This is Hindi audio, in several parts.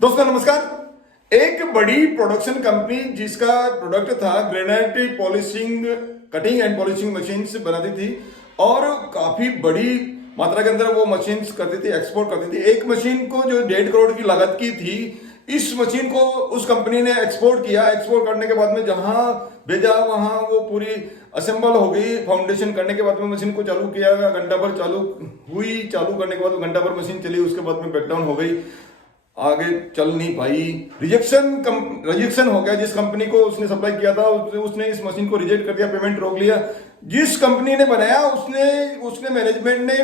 दोस्तों नमस्कार। एक बड़ी प्रोडक्शन कंपनी जिसका प्रोडक्ट था granite polishing cutting and polishing machines बनाती थी और काफी बड़ी मात्रा के अंदर वो मशीन्स करती थी, एक्सपोर्ट करती थी। एक मशीन को जो 1.5 करोड़ की लागत की थी, इस मशीन को उस कंपनी ने एक्सपोर्ट किया। एक्सपोर्ट करने के बाद में जहां भेजा वहां वो पूरी असेंबल हो गई। फाउंडेशन करने के बाद में मशीन को चालू किया, घंटा भर चालू हुई। चालू करने के बाद में घंटा भर मशीन चली, उसके बाद में ब्रेकडाउन हो गई, आगे चल नहीं पाई। रिजेक्शन हो गया। जिस कंपनी को उसने सप्लाई किया था उसने इस मशीन को रिजेक्ट कर दिया, पेमेंट रोक लिया। जिस कंपनी ने बनाया उसने मैनेजमेंट ने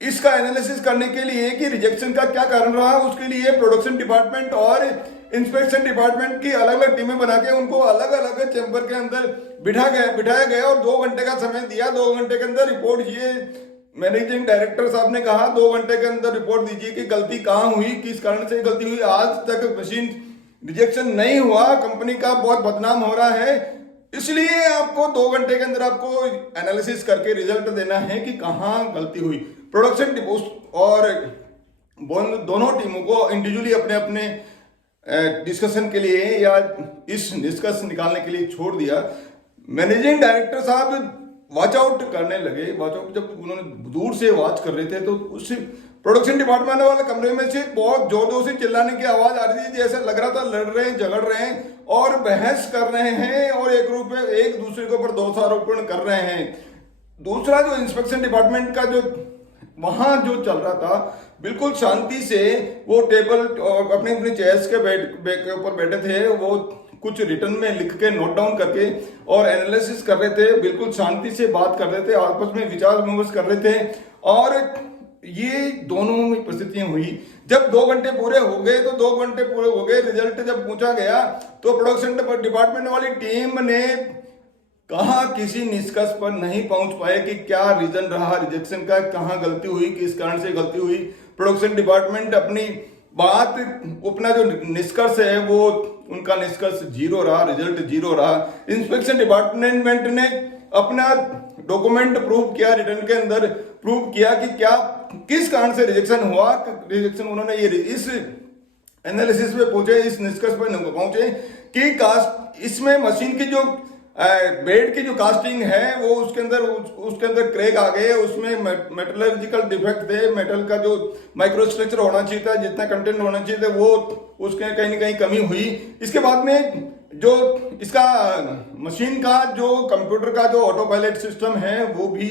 इसका एनालिसिस करने के लिए कि रिजेक्शन का क्या कारण रहा, उसके लिए प्रोडक्शन डिपार्टमेंट और इंस्पेक्शन डिपार्टमेंट की अलग अलग टीमें बना के उनको अलग अलग चैम्बर के अंदर बिठाया गया और 2 घंटे का समय दिया। 2 घंटे के अंदर रिपोर्ट ये मैनेजिंग डायरेक्टर साहब ने कहा 2 घंटे के अंदर रिपोर्ट दीजिए कि गलती कहाँ हुई, किस कारण से गलती हुई। आज तक मशीन रिजेक्शन नहीं हुआ, कंपनी का बहुत बदनाम हो रहा है। इसलिए आपको 2 घंटे के अंदर आपको एनालिसिस करके रिजल्ट देना है कि कहाँ गलती हुई। प्रोडक्शन और दोनों टीमों को इंडिविजुअली अपने अपने डिस्कशन के लिए या इस निष्कर्ष निकालने के लिए छोड़ दिया। मैनेजिंग डायरेक्टर साहब वॉच आउट करने लगे। वॉच आउट जब उन्होंने दूर से वॉच कर रहे थे तो उस प्रोडक्शन डिपार्टमेंट वाले कमरे में से बहुत जोर जोर से चिल्लाने की आवाज आ रही थी, जैसे लग रहा था लड़ रहे हैं, झगड़ रहे हैं और बहस कर रहे हैं और एक दूसरे के ऊपर दोषारोपण कर रहे हैं। दूसरा जो इंस्पेक्शन डिपार्टमेंट का जो वहां जो चल रहा था, बिल्कुल शांति से वो टेबल अपने अपने चेयर्स के ऊपर बैठे थे, वो कुछ रिटर्न में लिख के नोट डाउन करके और एनालिसिस कर रहे थे। बिल्कुल शांति से बात कर रहे थे, आपस में विचार विमर्श कर रहे थे। और ये दोनों परिस्थितियां हुई। जब 2 घंटे पूरे हो गए तो 2 घंटे पूरे हो गए, रिजल्ट जब पूछा गया तो प्रोडक्शन डिपार्टमेंट वाली टीम ने कहा किसी निष्कर्ष पर नहीं पहुंच पाए कि क्या रीजन रहा रिजेक्शन का, कहां गलती हुई, किस कारण से गलती हुई। प्रोडक्शन डिपार्टमेंट अपनी बात, अपना जो निष्कर्ष है वो उनका निष्कर्ष 0 रहा, रिजल्ट 0 रहा। इंस्पेक्शन डिपार्टमेंट ने अपना डॉक्यूमेंट प्रूव किया, रिटर्न के अंदर प्रूव किया कि क्या किस कारण से रिजेक्शन हुआ। रिजेक्शन उन्होंने ये इस एनालिसिस पे पहुंचे, इस निष्कर्ष पर पहुंचे कि इसमें मशीन की जो बेड की जो कास्टिंग है वो उसके अंदर क्रैक आ गए, उसमें मेटलर्जिकल डिफेक्ट थे। मेटल का जो माइक्रोस्ट्रक्चर होना चाहिए था, जितना कंटेंट होना चाहिए था, वो उसके कहीं ना कहीं कमी हुई। इसके बाद में जो इसका मशीन का जो कंप्यूटर का जो ऑटो पायलट सिस्टम है वो भी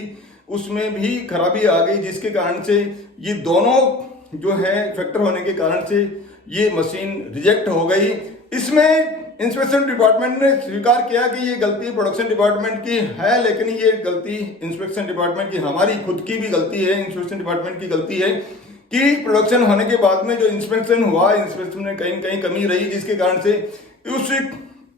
उसमें भी खराबी आ गई, जिसके कारण से ये दोनों जो है फैक्टर होने के कारण से ये मशीन रिजेक्ट हो गई। इसमें इंस्पेक्शन डिपार्टमेंट ने स्वीकार किया कि ये गलती प्रोडक्शन डिपार्टमेंट की है, लेकिन ये गलती इंस्पेक्शन डिपार्टमेंट की, हमारी खुद की भी गलती है, इंस्पेक्शन डिपार्टमेंट की गलती है कि प्रोडक्शन होने के बाद में जो इंस्पेक्शन हुआ, इंस्पेक्शन में कहीं कहीं कमी रही, जिसके कारण से उस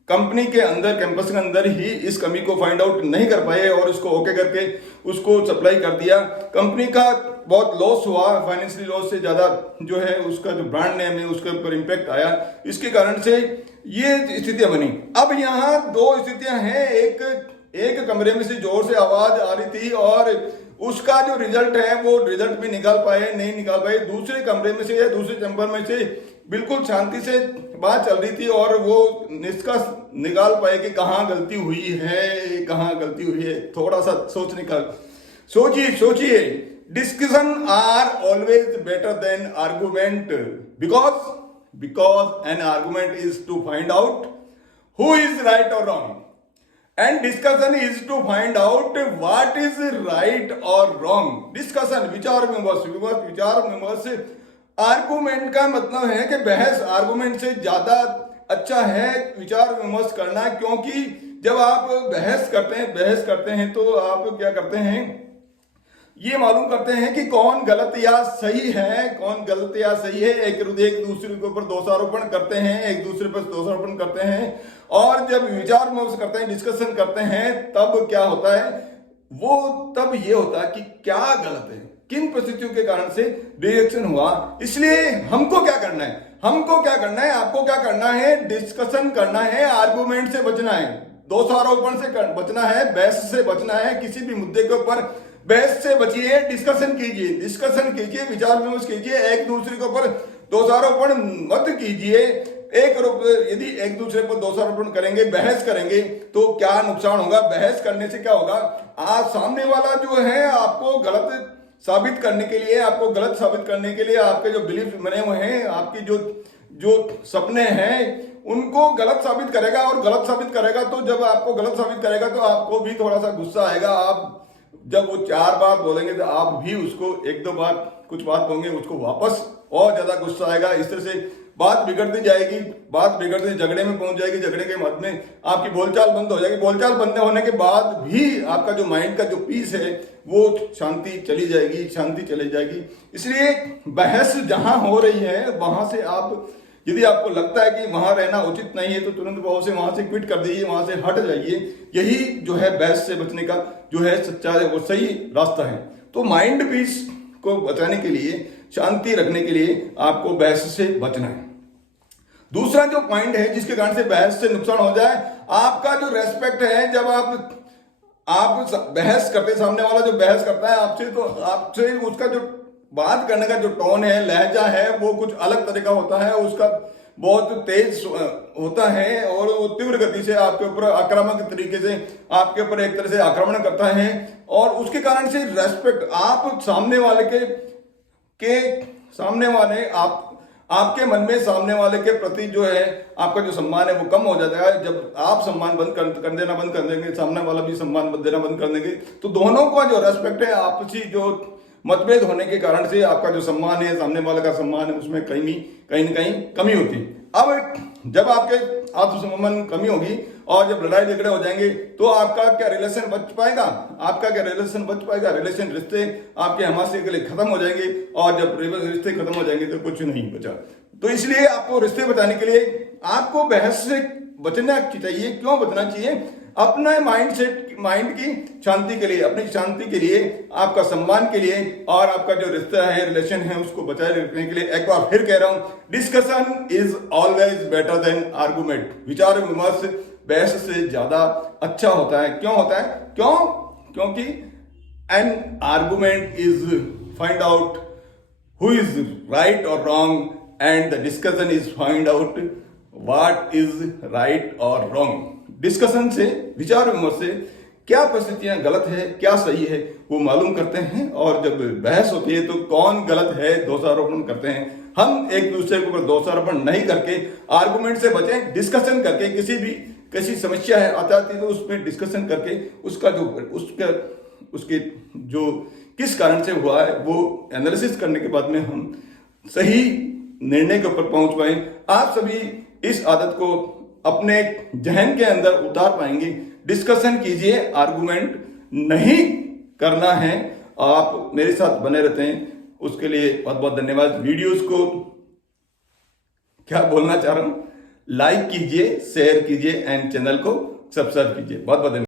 कंपनी के अंदर, कैंपस के अंदर ही इस कमी को फाइंड आउट नहीं कर पाए और उसको ओके करके उसको सप्लाई कर दिया। कंपनी का बहुत लॉस हुआ, फाइनेंशियली लॉस से ज्यादा जो है उसका जो ब्रांड नेम है उसके ऊपर इंपैक्ट आया। इसके कारण से ये स्थितियां बनी। अब यहाँ 2 स्थितियां हैं। एक कमरे में से जोर से आवाज आ रही थी और उसका जो रिजल्ट है वो रिजल्ट भी नहीं निकाल पाए। दूसरे कमरे में से या दूसरे चैम्बर में से बिल्कुल शांति से बात चल रही थी और वो निष्कर्ष निकाल पाए कि कहाँ गलती हुई है। थोड़ा सा सोचने का सोचिए। Discussion are always better than argument because an argument is to find out who is right or wrong and discussion is to find out what is right or wrong. Discussion विचार विमर्श आर्गुमेंट का मतलब है कि बहस, आर्गुमेंट से ज्यादा अच्छा है विचार विमर्श करना, क्योंकि जब आप बहस करते हैं तो आप क्या करते हैं, ये मालूम करते हैं कि कौन गलत या सही है। एक दूसरे के ऊपर दोषारोपण करते हैं और जब विचार विमर्श करते हैं, डिस्कशन करते हैं, तब क्या होता है, तब ये होता है कि क्या गलत है, किन परिस्थितियों के कारण से रिएक्शन हुआ। इसलिए हमको क्या करना है, आपको क्या करना है, डिस्कशन करना है, आर्गुमेंट से बचना है, दोषारोपण से बचना है, बहस से बचना है। किसी भी मुद्दे के ऊपर बहस से बचिए, डिस्कशन कीजिए, विचार विमर्श कीजिए, एक दूसरे के ऊपर दोषारोपण मत कीजिए। यदि एक दूसरे पर दोषारोपण करेंगे, बहस करेंगे, तो क्या नुकसान होगा? बहस करने से क्या होगा? आज सामने वाला जो है आपको गलत साबित करने के लिए, आपके जो बिलीफ बने हुए हैं, आपकी जो सपने हैं, उनको गलत साबित करेगा। और गलत साबित करेगा तो जब आपको गलत साबित करेगा तो आपको भी थोड़ा सा गुस्सा आएगा। आप जब वो 4 बार बोलेंगे तो आप भी उसको 1-2 बार कुछ बात बोलेंगे, उसको वापस और ज्यादा गुस्सा आएगा। इस तरह से बात बिगड़ती जाएगी, झगड़े में पहुंच जाएगी। झगड़े के मध्य में आपकी बोलचाल बंद हो जाएगी। बोलचाल बंद होने के बाद भी आपका जो माइंड का जो पीस है वो शांति चली जाएगी। इसलिए बहस जहां हो रही है वहां से यदि आपको लगता है कि वहां रहना उचित नहीं है तो तुरंत वहां से क्विट कर दीजिए, वहां से हट जाइए। यही जो है बहस से बचने का जो है सच्चा वो सही रास्ता है। तो माइंड पीस को बचाने के लिए, शांति रखने के लिए आपको बहस से बचना है। दूसरा जो पॉइंट है जिसके कारण से बहस से नुकसान हो जाए, आपका जो रेस्पेक्ट है। जब आप बहस करते, सामने वाला जो बहस करता है आपसे, तो आपसे उसका जो बात करने का जो टोन है, लहजा है, वो कुछ अलग तरह का होता है। उसका बहुत तेज होता है और वो तीव्र गति से आपके ऊपर आक्रामक तरीके से आपके ऊपर एक तरह से आक्रमण करता है। और उसके कारण से रेस्पेक्ट, आप आपके मन में सामने वाले के प्रति जो है आपका जो सम्मान है वो कम हो जाता है। जब आप सम्मान कर देना बंद कर देंगे, सामने वाला भी सम्मान देना बंद कर देंगे, तो दोनों का जो रेस्पेक्ट है, आपसी जो मतभेद होने के कारण से आपका जो सम्मान है, सामने वाले का सम्मान है, उसमें कहीं न कहीं कमी होती है। अब जब आपके आत्मसम्मान कमी होगी और जब लड़ाई झगड़े हो जाएंगे तो आपका क्या रिलेशन बच पाएगा? रिश्ते आपके हमारे के लिए खत्म हो जाएंगे। और जब रिश्ते खत्म हो जाएंगे तो कुछ नहीं बचा। तो इसलिए आपको रिश्ते बचाने के लिए आपको बहस से बचना चाहिए। क्यों बचना चाहिए? अपने माइंड की शांति के लिए, अपनी शांति के लिए, आपका सम्मान के लिए और आपका जो रिश्ता है, रिलेशन है, उसको बचाए रखने के लिए एक बार फिर कह रहा हूं, discussion is always better than argument. विचार विमर्श बहस से ज्यादा अच्छा होता है। क्यों होता है? क्योंकि an argument is find out who is right और wrong, and the discussion is find out what is right और रॉन्ग। डिस्कशन से, विचार विमर्श से क्या परिस्थितियां गलत है, क्या सही है, वो मालूम करते हैं। और जब बहस होती है तो कौन गलत है, दोषारोपण करते हैं। हम एक दूसरे के ऊपर दोषारोपण नहीं करके आर्गुमेंट से बचें, डिस्कशन करके किसी समस्या है आती है तो उसमें डिस्कशन करके उसके जो किस कारण से हुआ है वो एनालिसिस करने के बाद में हम सही निर्णय के ऊपर पहुंच पाए। आप सभी इस आदत को अपने जहन के अंदर उतार पाएंगे। डिस्कशन कीजिए, आर्गुमेंट नहीं करना है। आप मेरे साथ बने रहते हैं, उसके लिए बहुत बहुत धन्यवाद। वीडियोस को क्या बोलना चाह रहा हूं, लाइक कीजिए, शेयर कीजिए एंड चैनल को सब्सक्राइब कीजिए। बहुत बहुत धन्यवाद।